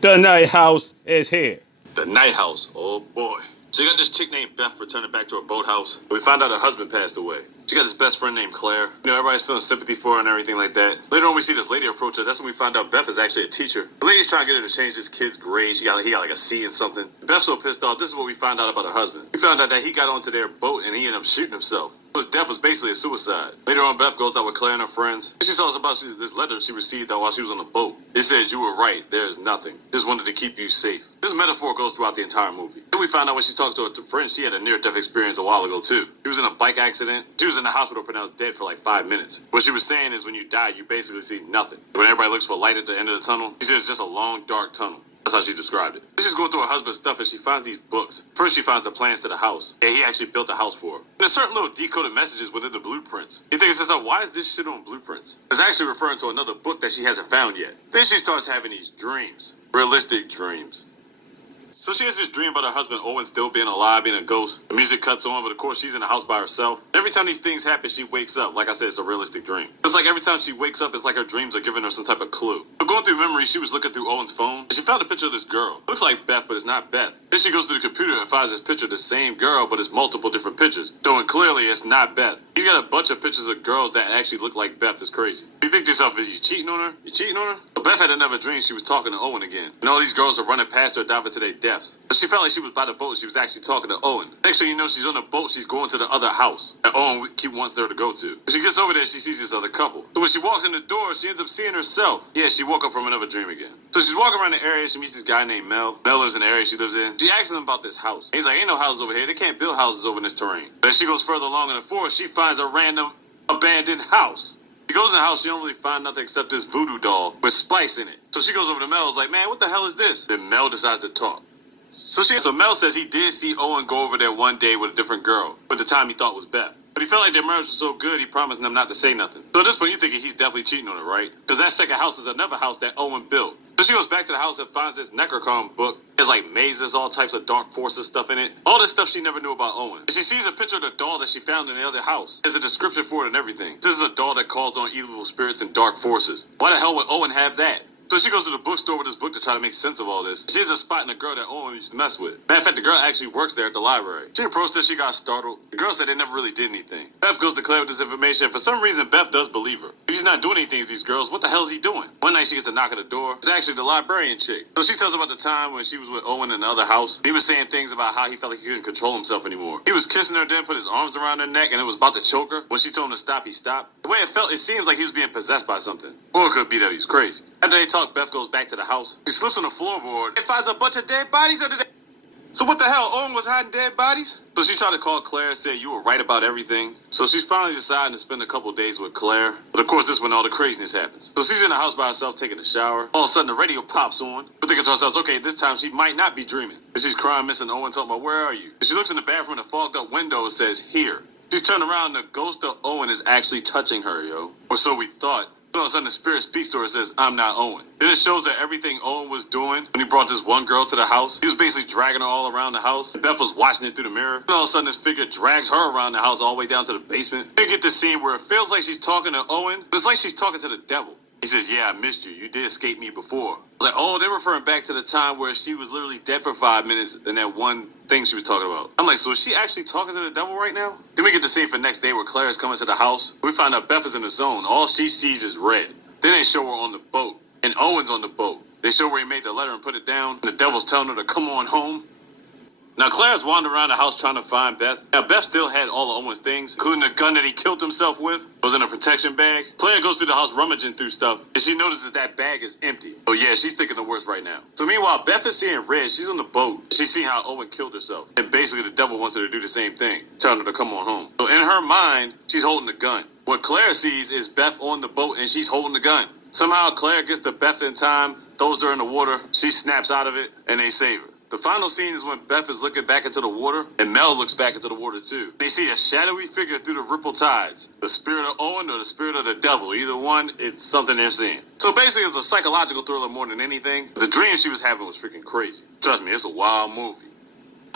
The night house is here. The night house. Oh boy. So you got this chick named Beth returning back to her boathouse. We found out her husband passed away. She got this best friend named Claire. You know, everybody's feeling sympathy for her and everything like that. Later on, we see this lady approach her. That's when we find out Beth is actually a teacher. The lady's trying to get her to change this kid's grade. He got like a C in something. Beth's so pissed off. This is what we found out about her husband. We found out that he got onto their boat and he ended up shooting himself. His death was basically a suicide. Later on, Beth goes out with Claire and her friends. She tells us about this letter she received while she was on the boat. It says, "You were right. There is nothing. Just wanted to keep you safe." This metaphor goes throughout the entire movie. Then we found out when she talks to her friend, she had a near-death experience a while ago, too. She was in a bike accident. She was in the hospital pronounced dead for like 5 minutes. What she was saying is when you die, you basically see nothing. When everybody looks for light at the end of the tunnel, she says it's just a long, dark tunnel. That's how she described it. She's going through her husband's stuff and she finds these books. First, she finds the plans to the house. Yeah, he actually built the house for her. There's certain little decoded messages within the blueprints. You think it's just like, why is this shit on blueprints? It's actually referring to another book that she hasn't found yet. Then she starts having these dreams. Realistic dreams. So she has this dream about her husband Owen still being alive, being a ghost. The music cuts on, but of course she's in the house by herself. Every time these things happen, she wakes up. Like I said, it's a realistic dream. It's like every time she wakes up, it's like her dreams are giving her some type of clue. But going through memory, she was looking through Owen's phone, and she found a picture of this girl. Looks like Beth, but it's not Beth. Then she goes to the computer and finds this picture of the same girl, but it's multiple different pictures, showing clearly it's not Beth. He's got a bunch of pictures of girls that actually look like Beth. It's crazy. You think to yourself, is you cheating on her? You cheating on her? But Beth had another dream she was talking to Owen again. And all these girls are running past her, diving to their deaths. But she felt like she was by the boat. She was actually talking to Owen. Next thing you know, she's on the boat. She's going to the other house that Owen wants her to go to. When she gets over there, she sees this other couple. So when she walks in the door, she ends up seeing herself. Yeah, she woke up from another dream again. So she's walking around the area. She meets this guy named Mel. Mel lives in the area she lives in. She asks him about this house. He's like, ain't no houses over here. They can't build houses over in this terrain. But as she goes further along in the forest, she finds a random abandoned house. She goes in the house, she don't really find nothing except this voodoo doll with spice in it. So she goes over to Mel, is like, man, what the hell is this? Then Mel decides to talk. So Mel says he did see Owen go over there one day with a different girl, but the time he thought was Beth. But he felt like their marriage was so good, he promised them not to say nothing. So at this point, you're thinking he's definitely cheating on her, right? Because that second house is another house that Owen built. So she goes back to the house and finds this Necrocom book. There's like mazes, all types of dark forces stuff in it. All this stuff she never knew about Owen. And she sees a picture of the doll that she found in the other house. There's a description for it and everything. This is a doll that calls on evil spirits and dark forces. Why the hell would Owen have that? So she goes to the bookstore with this book to try to make sense of all this. She ends up spotting a girl that Owen used to mess with. Matter of fact, the girl actually works there at the library. She approached her, she got startled. The girl said they never really did anything. Beth goes to Claire with this information. For some reason, Beth does believe her. If he's not doing anything with these girls, what the hell is he doing? One night she gets a knock at the door. It's actually the librarian chick. So she tells about the time when she was with Owen in the other house. He was saying things about how he felt like he couldn't control himself anymore. He was kissing her, then put his arms around her neck, and it was about to choke her. When she told him to stop, he stopped. The way it felt, it seems like he was being possessed by something. Or it could be that he's crazy. After they talk, Beth goes back to the house. She slips on the floorboard and finds a bunch of dead bodies under there. So what the hell? Owen was hiding dead bodies? So she tried to call Claire and said, you were right about everything. So she's finally deciding to spend a couple days with Claire. But of course, this is when all the craziness happens. So she's in the house by herself taking a shower. All of a sudden, the radio pops on. We're thinking to ourselves, okay, this time she might not be dreaming. And she's crying, missing Owen, talking about, where are you? And she looks in the bathroom and the fogged up window. It says, here. She's turned around and the ghost of Owen is actually touching her, yo. Or so we thought. All of a sudden, the spirit speaks to her and says, I'm not Owen. Then it shows that everything Owen was doing when he brought this one girl to the house, he was basically dragging her all around the house. And Beth was watching it through the mirror. Then all of a sudden, this figure drags her around the house all the way down to the basement. Then get this scene where it feels like she's talking to Owen, but it's like she's talking to the devil. He says, yeah, I missed you. You did escape me before. I was like, oh, they're referring back to the time where she was literally dead for 5 minutes in that one thing she was talking about. I'm like, so is she actually talking to the devil right now? Then we get the scene for next day where Claire is coming to the house. We find out Beth is in the zone. All she sees is red. Then they show her on the boat, and Owen's on the boat. They show where he made the letter and put it down, and the devil's telling her to come on home. Now, Claire's wandering around the house trying to find Beth. Now, Beth still had all of Owen's things, including the gun that he killed himself with. It was in a protection bag. Claire goes through the house rummaging through stuff, and she notices that bag is empty. Oh, yeah, she's thinking the worst right now. So, meanwhile, Beth is seeing red. She's on the boat. She's seeing how Owen killed herself. And basically, the devil wants her to do the same thing, telling her to come on home. So, in her mind, she's holding the gun. What Claire sees is Beth on the boat, and she's holding the gun. Somehow, Claire gets to Beth in time, throws her in the water. She snaps out of it, and they save her. The final scene is when Beth is looking back into the water, and Mel looks back into the water too. They see a shadowy figure through the rippled tides. The spirit of Owen or the spirit of the devil. Either one, it's something they're seeing. So basically, it's a psychological thriller more than anything. The dream she was having was freaking crazy. Trust me, it's a wild movie.